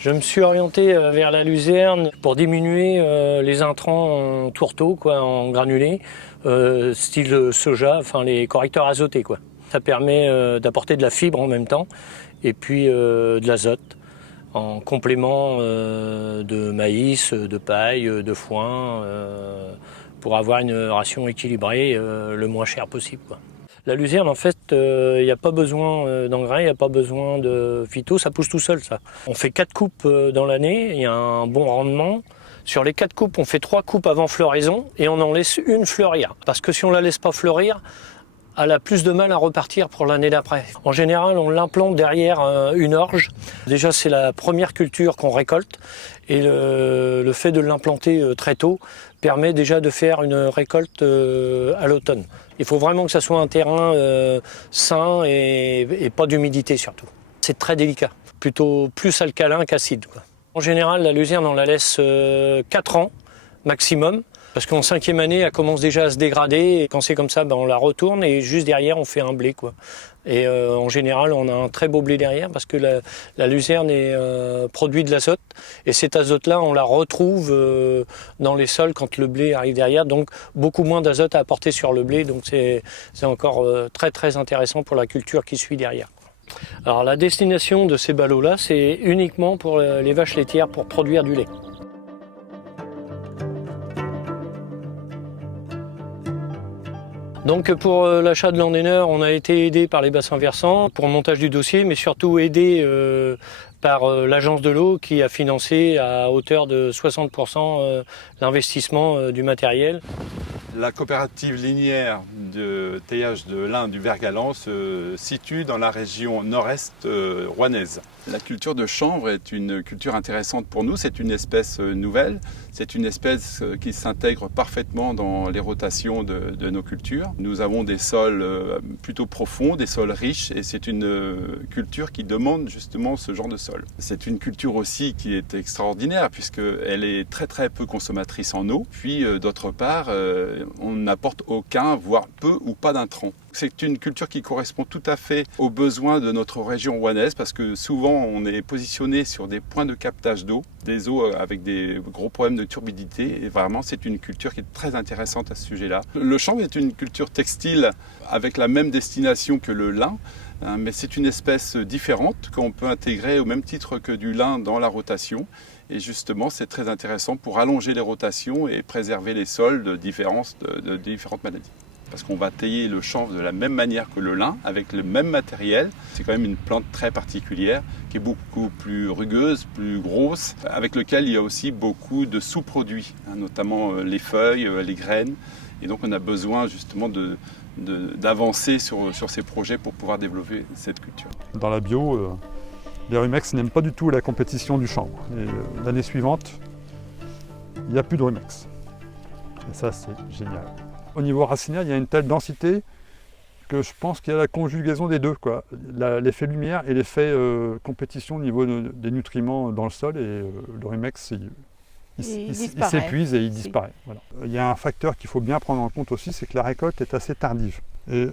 Je me suis orienté vers la luzerne pour diminuer les intrants en tourteau, en granulés, style soja, enfin les correcteurs azotés, quoi. Ça permet d'apporter de la fibre en même temps et puis de l'azote en complément de maïs, de paille, de foin, pour avoir une ration équilibrée le moins cher possible, quoi. La luzerne, en fait, il n'y a pas besoin d'engrais, il n'y a pas besoin de phyto, ça pousse tout seul, ça. On fait 4 coupes dans l'année, il y a un bon rendement. Sur les 4 coupes, on fait 3 coupes avant floraison et on en laisse une fleurir. Parce que si on ne la laisse pas fleurir, elle a plus de mal à repartir pour l'année d'après. En général, on l'implante derrière une orge. Déjà, c'est la première culture qu'on récolte. Et le fait de l'implanter très tôt permet déjà de faire une récolte à l'automne. Il faut vraiment que ça soit un terrain sain et pas d'humidité surtout. C'est très délicat, plutôt plus alcalin qu'acide, quoi. En général, la luzerne, on la laisse 4 ans maximum. Parce qu'en 5e année, elle commence déjà à se dégrader. Et quand c'est comme ça, on la retourne et juste derrière, on fait un blé, quoi. Et en général, on a un très beau blé derrière parce que la luzerne produit de l'azote. Et cet azote-là, on la retrouve dans les sols quand le blé arrive derrière. Donc, beaucoup moins d'azote à apporter sur le blé. Donc, c'est encore très, très intéressant pour la culture qui suit derrière. Alors, la destination de ces ballots-là, c'est uniquement pour les vaches laitières pour produire du lait. Donc pour l'achat de l'endaineur, on a été aidé par les bassins versants pour le montage du dossier, mais surtout aidé par l'agence de l'eau qui a financé à hauteur de 60% l'investissement du matériel. La coopérative linéaire de taillage de lin du Vergalan se situe dans la région nord-est rouennaise. La culture de chanvre est une culture intéressante pour nous, c'est une espèce nouvelle, c'est une espèce qui s'intègre parfaitement dans les rotations de nos cultures. Nous avons des sols plutôt profonds, des sols riches et c'est une culture qui demande justement ce genre de sol. C'est une culture aussi qui est extraordinaire puisqu'elle est très très peu consommatrice en eau, puis d'autre part on n'apporte aucun, voire peu ou pas d'intrants. C'est une culture qui correspond tout à fait aux besoins de notre région rouennaise parce que souvent on est positionné sur des points de captage d'eau, des eaux avec des gros problèmes de turbidité et vraiment c'est une culture qui est très intéressante à ce sujet-là. Le chanvre est une culture textile avec la même destination que le lin, mais c'est une espèce différente qu'on peut intégrer au même titre que du lin dans la rotation. Et justement, c'est très intéressant pour allonger les rotations et préserver les sols de différentes maladies. Parce qu'on va tailler le chanvre de la même manière que le lin, avec le même matériel. C'est quand même une plante très particulière, qui est beaucoup plus rugueuse, plus grosse, avec lequel il y a aussi beaucoup de sous-produits, notamment les feuilles, les graines. Et donc on a besoin justement d'avancer sur ces projets pour pouvoir développer cette culture. Dans la bio, les rumex n'aiment pas du tout la compétition du chanvre. Et l'année suivante, il n'y a plus de rumex. Et ça, c'est génial. Au niveau racinaire, il y a une telle densité que je pense qu'il y a la conjugaison des deux, quoi. L'effet lumière et l'effet compétition au niveau des nutriments dans le sol. Et le rumex, il s'épuise et il disparaît. Voilà. Il y a un facteur qu'il faut bien prendre en compte aussi, c'est que la récolte est assez tardive. Et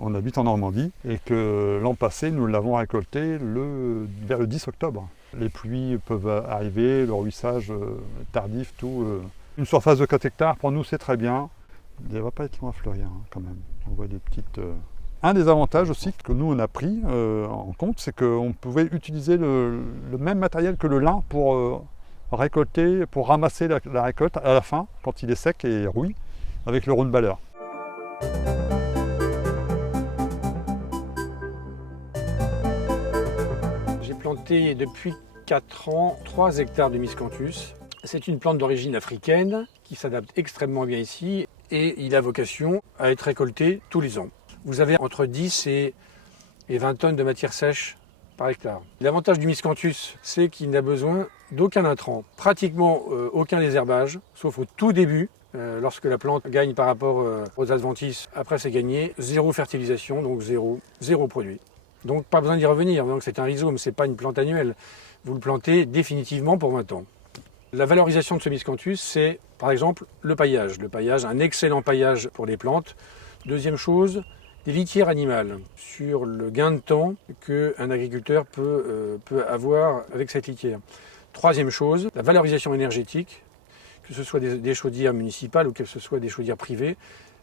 on habite en Normandie et que l'an passé, nous l'avons récolté vers le 10 octobre. Les pluies peuvent arriver, le ruissage tardif, tout. Une surface de 4 hectares, pour nous, c'est très bien. Il ne va pas être long à fleurir, quand même. On voit des petites... Un des avantages aussi que nous, on a pris en compte, c'est qu'on pouvait utiliser le même matériel que le lin pour récolter, pour ramasser la récolte à la fin, quand il est sec et rouille, avec le round baller. J'ai planté depuis 4 ans 3 hectares de miscanthus. C'est une plante d'origine africaine qui s'adapte extrêmement bien ici et il a vocation à être récolté tous les ans. Vous avez entre 10 et 20 tonnes de matière sèche par hectare. L'avantage du miscanthus, c'est qu'il n'a besoin d'aucun intrant, pratiquement aucun désherbage, sauf au tout début, lorsque la plante gagne par rapport aux adventices. Après c'est gagné, 0 fertilisation, donc 0 produit. Donc pas besoin d'y revenir, donc c'est un rhizome, c'est pas une plante annuelle. Vous le plantez définitivement pour 20 ans. La valorisation de ce miscanthus, c'est par exemple le paillage. Le paillage, un excellent paillage pour les plantes. Deuxième chose, des litières animales, sur le gain de temps qu'un agriculteur peut avoir avec cette litière. Troisième chose, la valorisation énergétique, que ce soit des chaudières municipales ou que ce soit des chaudières privées.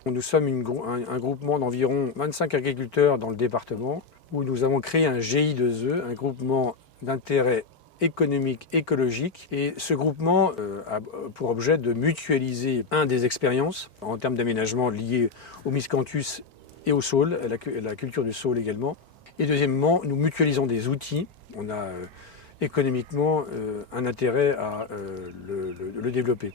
Nous sommes un groupement d'environ 25 agriculteurs dans le département où nous avons créé un GI2E, un groupement d'intérêt économique, écologique. Et ce groupement a pour objet de mutualiser des expériences en termes d'aménagement liées au miscanthus et au saule, à la culture du saule également. Et deuxièmement, nous mutualisons des outils. On a économiquement un intérêt à le développer.